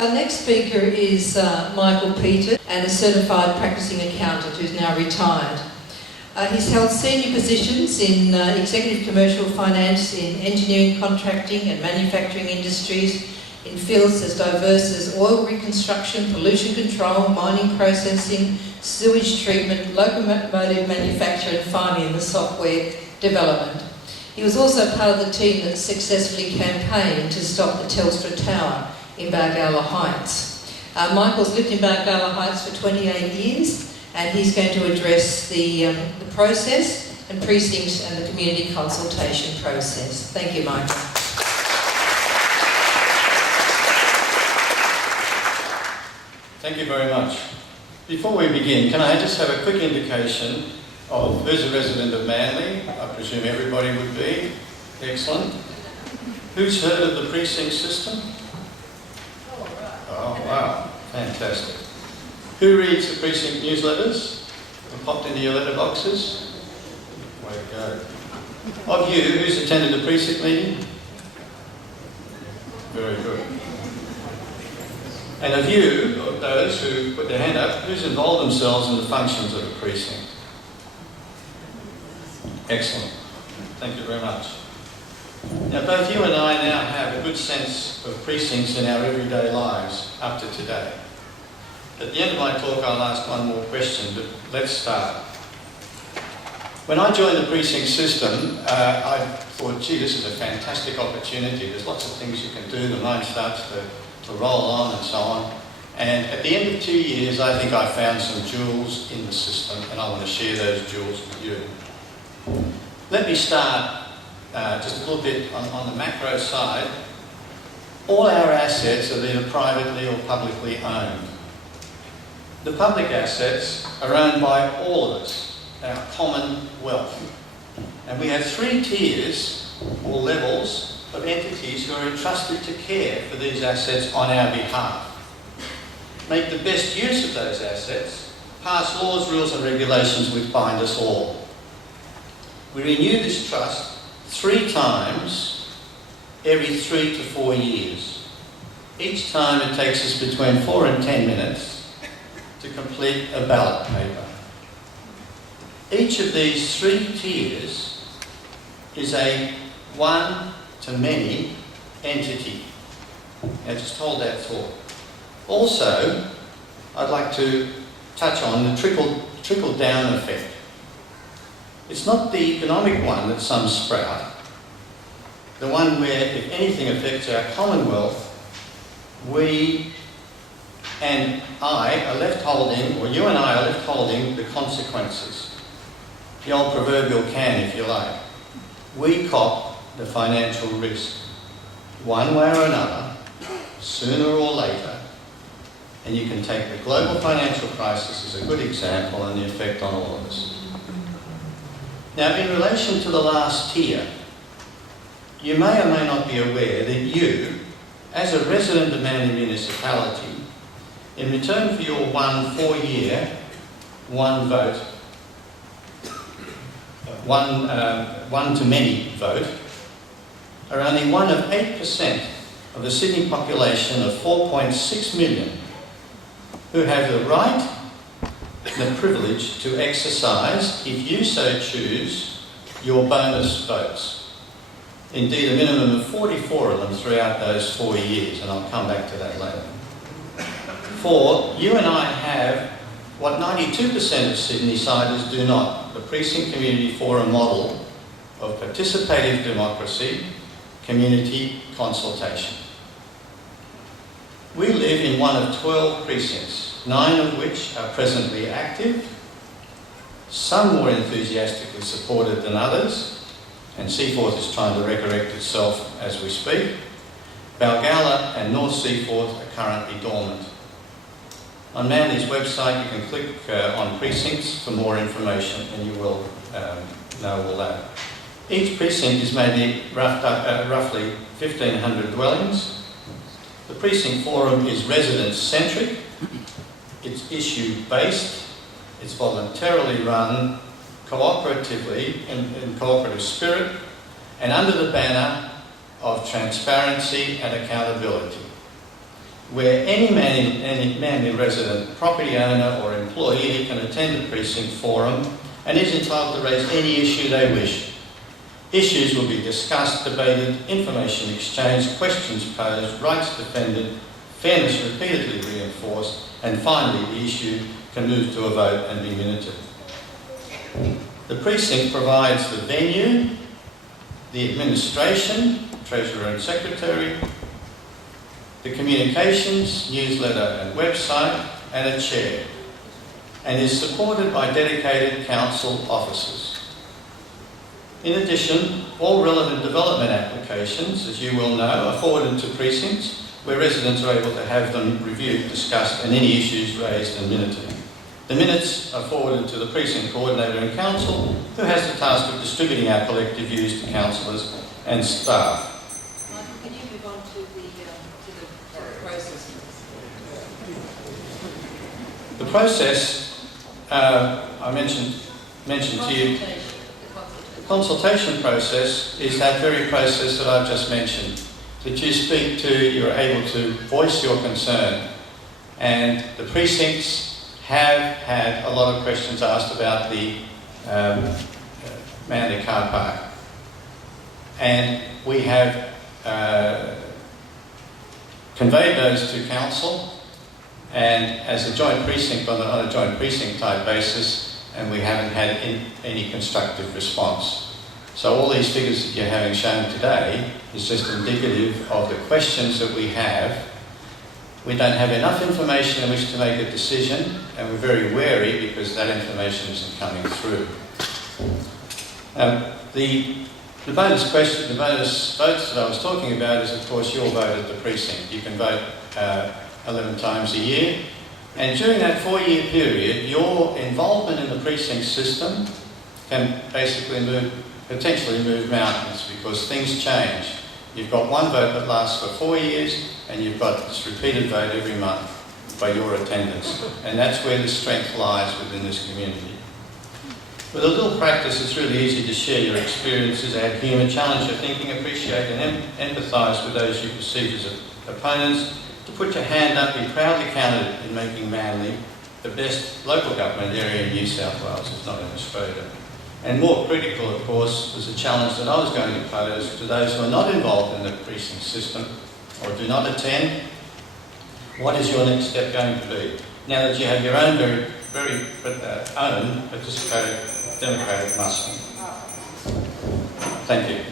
Our next speaker is Michael Peters, and a certified practicing accountant who's now retired. He's held senior positions in executive commercial finance, in engineering, contracting and manufacturing industries, in fields as diverse as oil reconstruction, pollution control, mining processing, sewage treatment, locomotive manufacture and finally in the software development. He was also part of the team that successfully campaigned to stop the Telstra Tower in Balgowlah Heights. Michael's lived in Balgowlah Heights for 28 years, and he's going to address the process and precincts and the community consultation process. Thank you, Michael. Thank you very much. Before we begin, can I just have a quick indication of who's a resident of Manly? I presume everybody would be. Excellent. Who's heard of the precinct system? Oh, wow. Fantastic. Who reads the precinct newsletters? They're popped into your letterboxes? Way to go. Of you, who's attended the precinct meeting? Very good. And of you, of those who put their hand up, who's involved themselves in the functions of the precinct? Excellent. Thank you very much. Now, both you and I now have a good sense of precincts in our everyday lives up to today. At the end of my talk, I'll ask one more question, but let's start. When I joined the precinct system, I thought, gee, this is a fantastic opportunity. There's lots of things you can do. The mind starts to roll on and so on. And at the end of 2 years, I think I found some jewels in the system, and I want to share those jewels with you. Let me start just a little bit on the macro side. All our assets are either privately or publicly owned. The public assets are owned by all of us, our common wealth. And we have 3 tiers or levels of entities who are entrusted to care for these assets on our behalf. Make the best use of those assets, pass laws, rules and regulations which bind us all. We renew this trust 3 times every 3 to 4 years. Each time it takes us between 4 and 10 minutes to complete a ballot paper. Each of these 3 tiers is a one-to-many entity. Now just hold that thought. Also, I'd like to touch on the trickle-down effect. It's not the economic one that some sprout, the one where if anything affects our commonwealth, we and I are left holding, or you and I are left holding the consequences. The old proverbial can, if you like. We cop the financial risk, one way or another, sooner or later. And you can take the global financial crisis as a good example and the effect on all of us. Now, in relation to the last tier, you may or may not be aware that you, as a resident of Manly Municipality, in return for your 1 4-year, 1 vote, one-to-many vote, are only one of 8% of the Sydney population of 4.6 million who have the right and the privilege to exercise, if you so choose, your bonus votes. Indeed, a minimum of 44 of them throughout those 4 years, and I'll come back to that later. For you and I have what 92% of Sydney-siders do not, the Precinct Community Forum model of participative democracy, community consultation. We live in one of 12 precincts, 9 of which are presently active, some more enthusiastically supported than others, and Seaforth is trying to resurrect itself as we speak. Balgowlah and North Seaforth are currently dormant. On Manly's website you can click on precincts for more information and you will know all that. Each precinct is maybe roughly 1,500 dwellings. The precinct forum is resident-centric, it's issue-based, it's voluntarily run cooperatively in cooperative spirit and under the banner of transparency and accountability. where any Manly resident, property owner or employee can attend the precinct forum and is entitled to raise any issue they wish. Issues will be discussed, debated, information exchanged, questions posed, rights defended, fairness repeatedly reinforced, and finally the issue can move to a vote and be minuted. The precinct provides the venue, the administration, treasurer and secretary, the communications, newsletter and website, and a chair, and is supported by dedicated council officers. In addition, all relevant development applications, as you will know, are forwarded to precincts where residents are able to have them reviewed, discussed, and any issues raised and minuted. The minutes are forwarded to the precinct coordinator and council, who has the task of distributing our collective views to councillors and staff. Michael, can you move on to the process? The process I mentioned to you. The consultation process is that very process that I've just mentioned. That you speak to, you're able to voice your concern, and the precincts have had a lot of questions asked about the Manly car park, and we have conveyed those to council and as a joint precinct on a joint precinct type basis, and we haven't had any constructive response. So all these figures that you're having shown today is just indicative of the questions that we have. We don't have enough information in which to make a decision, and we're very wary because that information isn't coming through. The bonus question, the bonus votes that I was talking about is, of course, your vote at the precinct. You can vote 11 times a year, and during that 4-year period, your involvement in the precinct system can basically potentially move mountains, because things change. You've got one vote that lasts for 4 years, and you've got this repeated vote every month by your attendance. And that's where the strength lies within this community. With a little practice, it's really easy to share your experiences, add humour, challenge your thinking, appreciate and empathise with those you perceive as opponents, to put your hand up, be proudly counted in making Manly the best local government area in New South Wales, if not in Australia. And more critical, of course, was the challenge that I was going to pose to those who are not involved in the precinct system or do not attend. What is your next step going to be? Now that you have your own very own participative democratic muscle. Thank you.